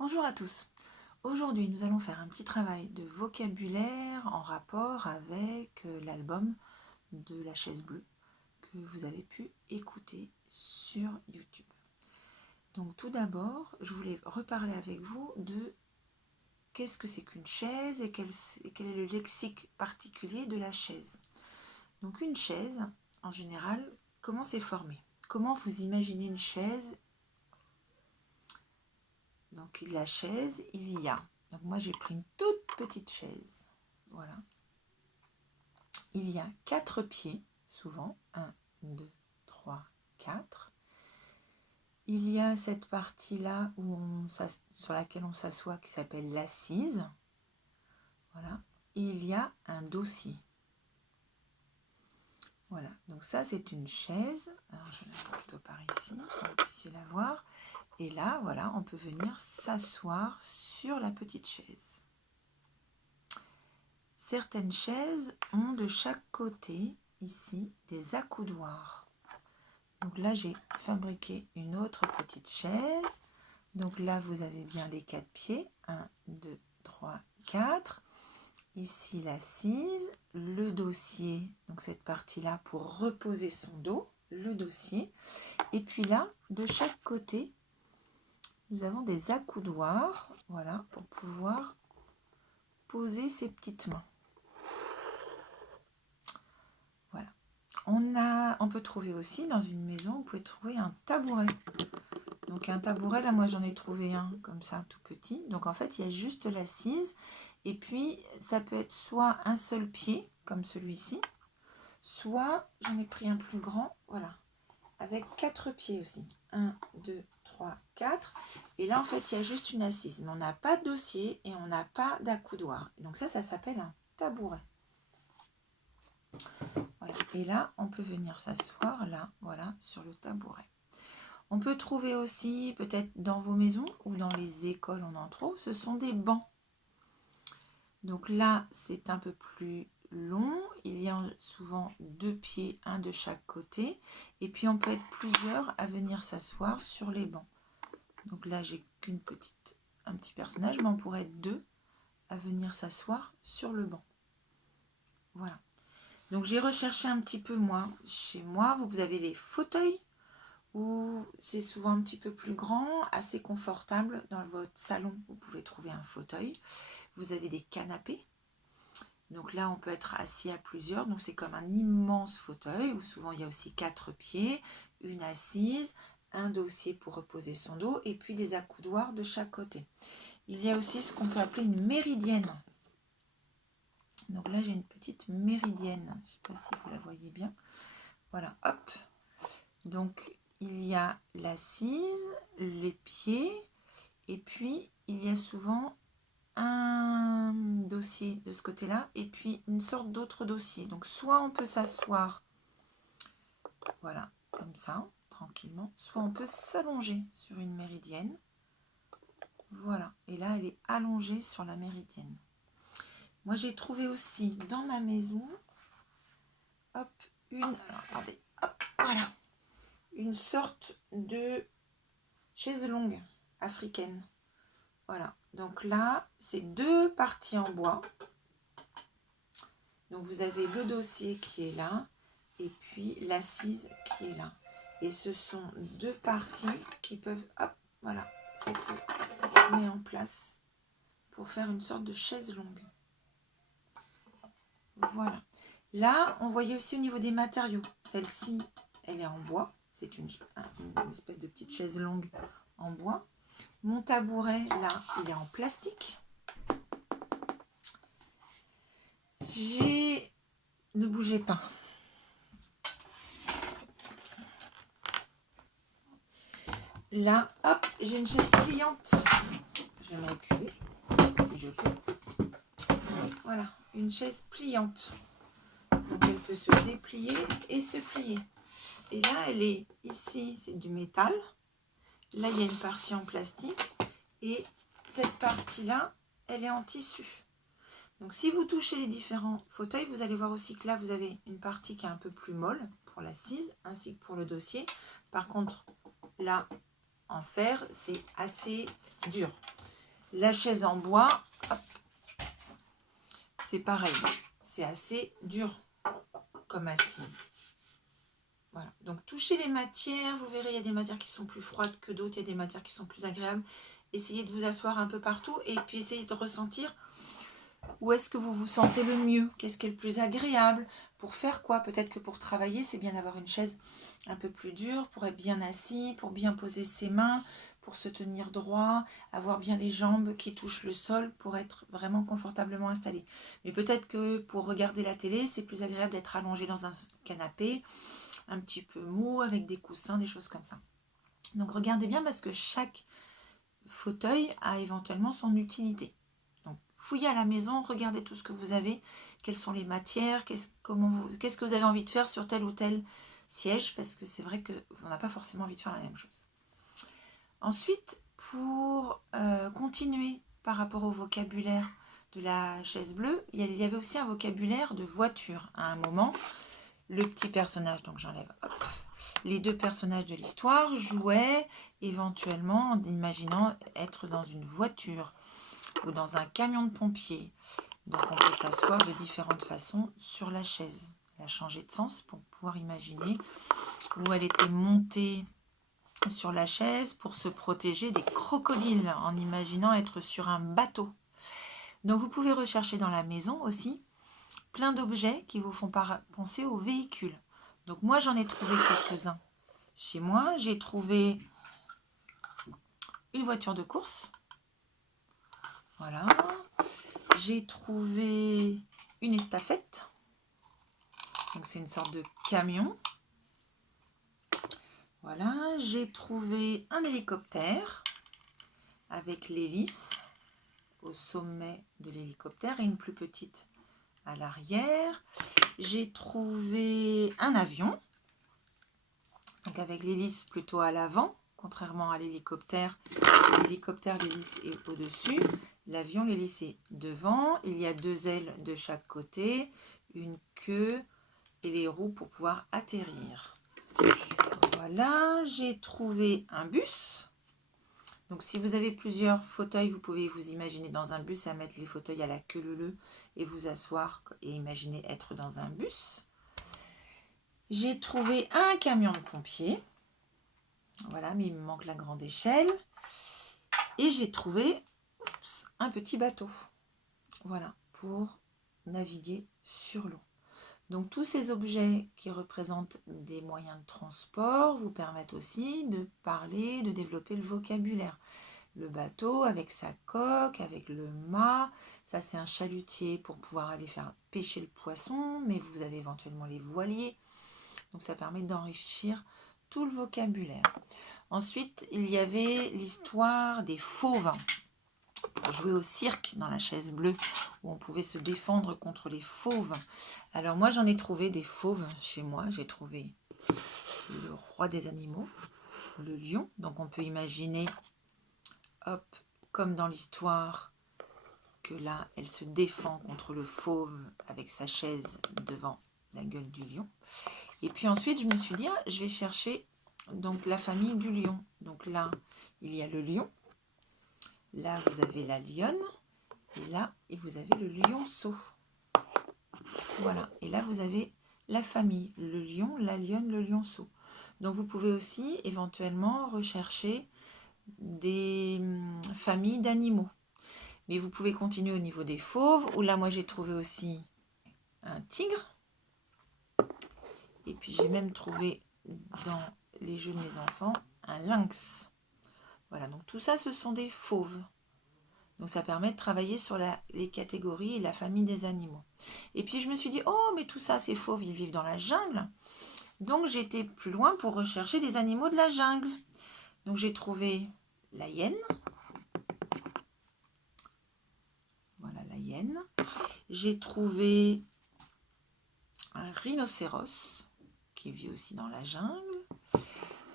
Bonjour à tous. Aujourd'hui, nous allons faire un petit travail de vocabulaire en rapport avec l'album de la chaise bleue que vous avez pu écouter sur YouTube. Donc tout d'abord, je voulais reparler avec vous de qu'est-ce que c'est qu'une chaise et quel est le lexique particulier de la chaise. Donc une chaise, en général, comment c'est formé? Comment vous imaginez une chaise? Donc la chaise, il y a. Donc moi j'ai pris une toute petite chaise. Voilà. Il y a 4 pieds, souvent. 1, 2, 3, 4. Il y a cette partie-là sur laquelle on s'assoit qui s'appelle l'assise. Voilà. Et il y a un dossier. Voilà. Donc ça c'est une chaise. Alors je vais la mettre plutôt par ici pour que vous puissiez la voir. Et là, voilà, on peut venir s'asseoir sur la petite chaise. Certaines chaises ont de chaque côté, ici, des accoudoirs. Donc là, j'ai fabriqué une autre petite chaise. Donc là, vous avez bien les 4 pieds. 1, 2, 3, 4. Ici, l'assise, le dossier, donc cette partie-là pour reposer son dos, le dossier. Et puis là, de chaque côté, nous avons des accoudoirs, voilà, pour pouvoir poser ses petites mains. Voilà. On peut trouver aussi dans une maison, vous pouvez trouver un tabouret. Donc un tabouret, là moi j'en ai trouvé un comme ça, tout petit. Donc en fait il y a juste l'assise. Et puis ça peut être soit un seul pied, comme celui-ci, soit j'en ai pris un plus grand, voilà, avec 4 pieds aussi. 1, 2, 3, 4. Et là en fait il y a juste une assise. Mais on n'a pas de dossier et on n'a pas d'accoudoir. Donc ça s'appelle un tabouret. Voilà. Et là, on peut venir s'asseoir là, voilà, sur le tabouret. On peut trouver aussi, peut-être dans vos maisons ou dans les écoles, on en trouve, ce sont des bancs. Donc là, c'est un peu plus long. Il y a souvent 2 pieds, un de chaque côté. Et puis, on peut être plusieurs à venir s'asseoir sur les bancs. Donc là, j'ai un petit personnage, mais on pourrait être 2 à venir s'asseoir sur le banc. Voilà. Donc j'ai recherché un petit peu moi, chez moi, vous avez les fauteuils où c'est souvent un petit peu plus grand, assez confortable. Dans votre salon, vous pouvez trouver un fauteuil. Vous avez des canapés. Donc là, on peut être assis à plusieurs. Donc c'est comme un immense fauteuil où souvent il y a aussi 4 pieds, une assise, un dossier pour reposer son dos et puis des accoudoirs de chaque côté. Il y a aussi ce qu'on peut appeler une méridienne. Donc là, j'ai une petite méridienne. Je ne sais pas si vous la voyez bien. Voilà, hop. Donc, il y a l'assise, les pieds, et puis il y a souvent un dossier de ce côté-là, et puis une sorte d'autre dossier. Donc, soit on peut s'asseoir, voilà, comme ça, tranquillement, soit on peut s'allonger sur une méridienne. Voilà, et là, elle est allongée sur la méridienne. Moi, j'ai trouvé aussi dans ma maison, hop, alors attendez, hop, voilà, une sorte de chaise longue africaine. Voilà, donc là, c'est 2 parties en bois. Donc vous avez le dossier qui est là, et puis l'assise qui est là. Et ce sont 2 parties qui peuvent, hop, voilà, ça se met en place pour faire une sorte de chaise longue. Voilà. Là, on voyait aussi au niveau des matériaux. Celle-ci, elle est en bois. C'est une espèce de petite chaise longue en bois. Mon tabouret, là, il est en plastique. Ne bougez pas. Là, hop, j'ai une chaise pliante. Je vais me reculer, si je peux. Voilà, une chaise pliante. Donc, elle peut se déplier et se plier. Et là, elle est ici, c'est du métal. Là, il y a une partie en plastique. Et cette partie-là, elle est en tissu. Donc, si vous touchez les différents fauteuils, vous allez voir aussi que là, vous avez une partie qui est un peu plus molle pour l'assise, ainsi que pour le dossier. Par contre, là, en fer, c'est assez dur. La chaise en bois, c'est pareil. C'est assez dur comme assise. Voilà. Donc, touchez les matières. Vous verrez, il y a des matières qui sont plus froides que d'autres. Il y a des matières qui sont plus agréables. Essayez de vous asseoir un peu partout et puis essayez de ressentir où est-ce que vous vous sentez le mieux. Qu'est-ce qui est le plus agréable. Pour faire quoi? Peut-être que pour travailler, c'est bien d'avoir une chaise un peu plus dure pour être bien assis, pour bien poser ses mains, pour se tenir droit, avoir bien les jambes qui touchent le sol pour être vraiment confortablement installé. Mais peut-être que pour regarder la télé, c'est plus agréable d'être allongé dans un canapé, un petit peu mou, avec des coussins, des choses comme ça. Donc regardez bien parce que chaque fauteuil a éventuellement son utilité. Donc fouillez à la maison, regardez tout ce que vous avez, quelles sont les matières, qu'est-ce que vous avez envie de faire sur tel ou tel siège, parce que c'est vrai qu'on n'a pas forcément envie de faire la même chose. Ensuite, pour continuer par rapport au vocabulaire de la chaise bleue, il y avait aussi un vocabulaire de voiture. À un moment, le petit personnage, donc j'enlève, hop, les deux personnages de l'histoire jouaient éventuellement en imaginant être dans une voiture ou dans un camion de pompiers. Donc on peut s'asseoir de différentes façons sur la chaise. Elle a changé de sens pour pouvoir imaginer où elle était montée sur la chaise pour se protéger des crocodiles en imaginant être sur un bateau. Donc vous pouvez rechercher dans la maison aussi plein d'objets qui vous font penser aux véhicules. Donc moi j'en ai trouvé quelques-uns. Chez moi j'ai trouvé une voiture de course. Voilà. J'ai trouvé une estafette. Donc c'est une sorte de camion. Voilà. J'ai trouvé un hélicoptère avec l'hélice au sommet de l'hélicoptère et une plus petite à l'arrière. J'ai trouvé un avion, donc avec l'hélice plutôt à l'avant, contrairement à l'hélicoptère. L'hélicoptère, l'hélice est au-dessus. L'avion, l'hélice est devant. Il y a deux ailes de chaque côté, une queue et les roues pour pouvoir atterrir. Voilà, j'ai trouvé un bus. Donc si vous avez plusieurs fauteuils, vous pouvez vous imaginer dans un bus à mettre les fauteuils à la queue leu et vous asseoir et imaginer être dans un bus. J'ai trouvé un camion de pompiers. Voilà, mais il me manque la grande échelle. Et j'ai trouvé un petit bateau. Voilà, pour naviguer sur l'eau. Donc tous ces objets qui représentent des moyens de transport vous permettent aussi de parler, de développer le vocabulaire. Le bateau avec sa coque, avec le mât, ça c'est un chalutier pour pouvoir aller faire pêcher le poisson, mais vous avez éventuellement les voiliers. Donc ça permet d'enrichir tout le vocabulaire. Ensuite, il y avait l'histoire des fauves. Pour jouer au cirque dans la chaise bleue, où on pouvait se défendre contre les fauves. Alors moi, j'en ai trouvé des fauves chez moi. J'ai trouvé le roi des animaux, le lion. Donc on peut imaginer, hop, comme dans l'histoire, que là, elle se défend contre le fauve avec sa chaise devant la gueule du lion. Et puis ensuite, je me suis dit, je vais chercher donc la famille du lion. Donc là, il y a le lion. Là, vous avez la lionne. Et là, vous avez le lionceau. Voilà. Et là, vous avez la famille. Le lion, la lionne, le lionceau. Donc, vous pouvez aussi éventuellement rechercher des familles d'animaux. Mais vous pouvez continuer au niveau des fauves. Où là, moi, j'ai trouvé aussi un tigre. Et puis, j'ai même trouvé dans les jeux de mes enfants un lynx. Voilà. Donc, tout ça, ce sont des fauves. Donc ça permet de travailler sur les catégories et la famille des animaux. Et puis je me suis dit, oh mais tout ça c'est fauve, ils vivent dans la jungle. Donc j'ai été plus loin pour rechercher des animaux de la jungle. Donc j'ai trouvé la hyène. Voilà la hyène. J'ai trouvé un rhinocéros qui vit aussi dans la jungle.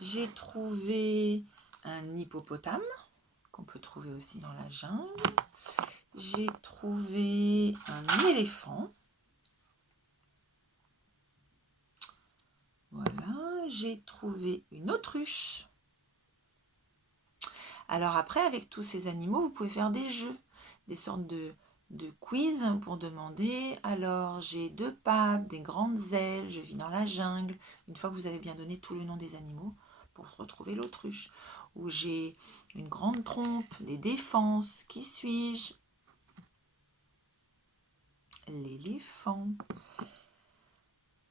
J'ai trouvé un hippopotame qu'on peut trouver aussi dans la jungle. J'ai trouvé un éléphant. Voilà, j'ai trouvé une autruche. Alors après, avec tous ces animaux, vous pouvez faire des jeux, des sortes de quiz pour demander, alors j'ai 2 pattes, des grandes ailes, je vis dans la jungle, une fois que vous avez bien donné tout le nom des animaux, pour retrouver l'autruche. Ou j'ai une grande trompe, des défenses, qui suis-je? L'éléphant.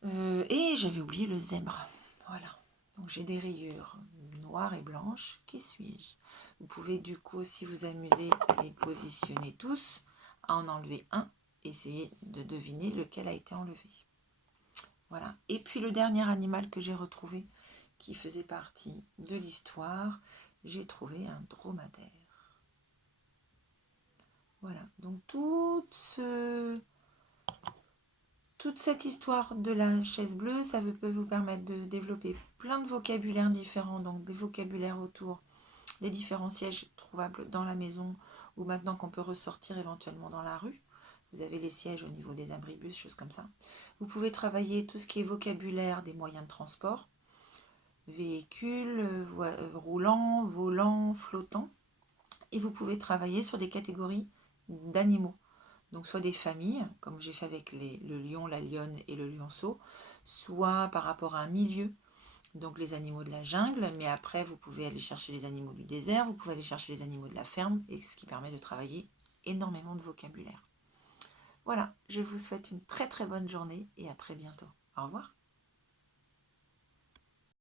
Et j'avais oublié le zèbre. Voilà. Donc j'ai des rayures noires et blanches. Qui suis-je? Vous pouvez du coup aussi vous amuser à les positionner tous, à en enlever un, essayer de deviner lequel a été enlevé. Voilà. Et puis le dernier animal que j'ai retrouvé, qui faisait partie de l'histoire, j'ai trouvé un dromadaire. Voilà. Donc toute cette histoire de la chaise bleue, ça peut vous permettre de développer plein de vocabulaires différents, donc des vocabulaires autour des différents sièges trouvables dans la maison ou maintenant qu'on peut ressortir éventuellement dans la rue. Vous avez les sièges au niveau des abribus, choses comme ça. Vous pouvez travailler tout ce qui est vocabulaire des moyens de transport, véhicules, roulants, volants, flottants. Et vous pouvez travailler sur des catégories d'animaux. Donc soit des familles, comme j'ai fait avec le lion, la lionne et le lionceau, soit par rapport à un milieu, donc les animaux de la jungle, mais après vous pouvez aller chercher les animaux du désert, vous pouvez aller chercher les animaux de la ferme, et ce qui permet de travailler énormément de vocabulaire. Voilà, je vous souhaite une très très bonne journée et à très bientôt. Au revoir.